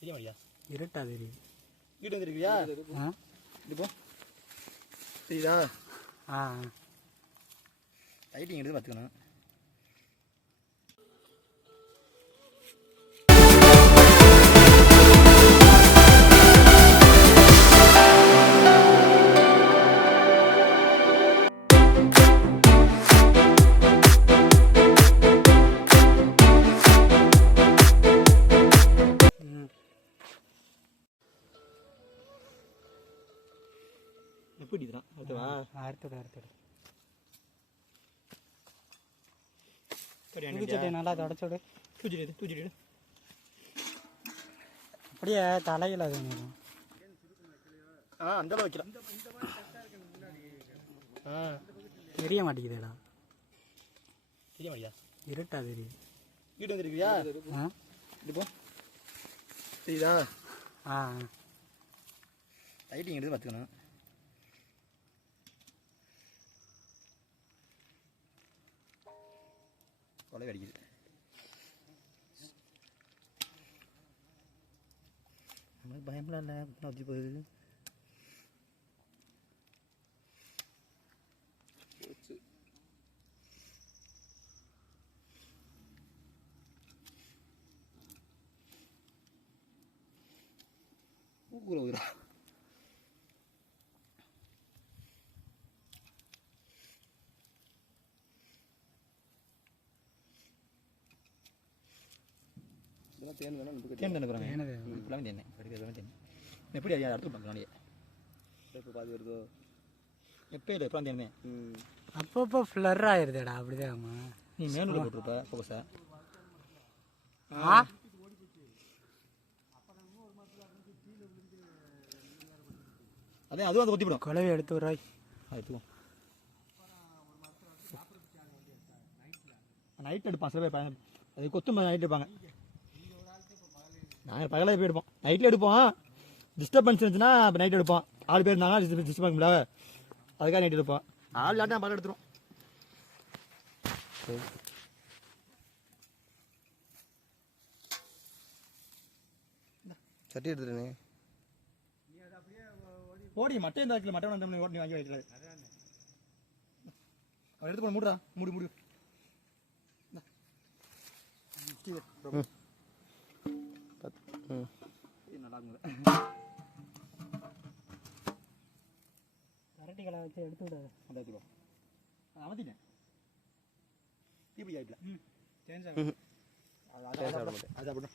தெரிய மாட்டியா இருட்டா தெரியுது. வீடு வந்துருக்கியா? ஆ? இது போ. தெரியுதா? ஆ. லைட்டிங் எடுத்து பார்த்துக்கணும். எப்படி இதுதான் ஓகேவா அறுத்துடு அறுத்துடு சரி தூக்கிச்சட்டி நல்லா தொடச்சுடு தூச்சிடு தூச்சிடு அப்படியே தலையில் அது. ஆ அந்த அளவு வைக்கலாம். ஆ தெரிய மாட்டேங்குதுடா. தெரிய மாட்டியா? இருட்டா தெரியுது வீடு வந்துருக்கியா ஆ? இது போ. தெரியுதா? ஆ. லைட்டிங் எடுத்து பார்த்துக்கணும். கொலை அடிக்குது நம்மளுக்கு பயம்லாம் இல்லை வச்சு போகுது தேன் தேனது. ஃபுல்லாமே தேன் எடுக்கிறது எல்லாமே தேன் எப்படி ஐயா அடுத்து விட்டாங்க இப்போ பாதி வருதோ? எப்போ இல்லை எப்போ தேனுமே? அப்பப்போ ஃப்ளர் ஆயிருதுடா அப்படிதாம்மா. நீ மேனூரில் போட்டிருப்ப ஃபோக்கஸை ஆ? அதே அதுவும் அதை ஒத்திவிடும் குழவி எடுத்து விட்றாய் அது எடுத்துக்கோ. நைட் எடுப்பான் சில பேர் ப- அது கொத்து நைட் எடுப்பாங்க. நாங்கள் பகலாக போய் எடுப்போம். நைட்டில் எடுப்போம். டிஸ்டர்பன்ஸ் இருந்துச்சுன்னா இப்போ நைட் எடுப்போம். ஆள் பேர் இருந்தாங்கன்னா டிஸ்டர்ப் பண்ண முடியல. அதுக்காக நைட் எடுப்போம். ஆள் இல்லாட்டா பகல் எடுத்துரும் சட்டி எடுத்துட்டேனே ஓடி மட்டை இந்த இடத்துல மட்டை வந்து ஓட்டி வாங்கி வைக்கிறாரு அவர் எடுத்து போன மூடுடா. மூடு மூடு. கரண்டி கலை வச்சு எடுத்து விடாது அந்த கிலோ அமர்த்திட்டேன் தீபிடி ஆகிட்டல ம். சேஞ்ச் அது அது- அது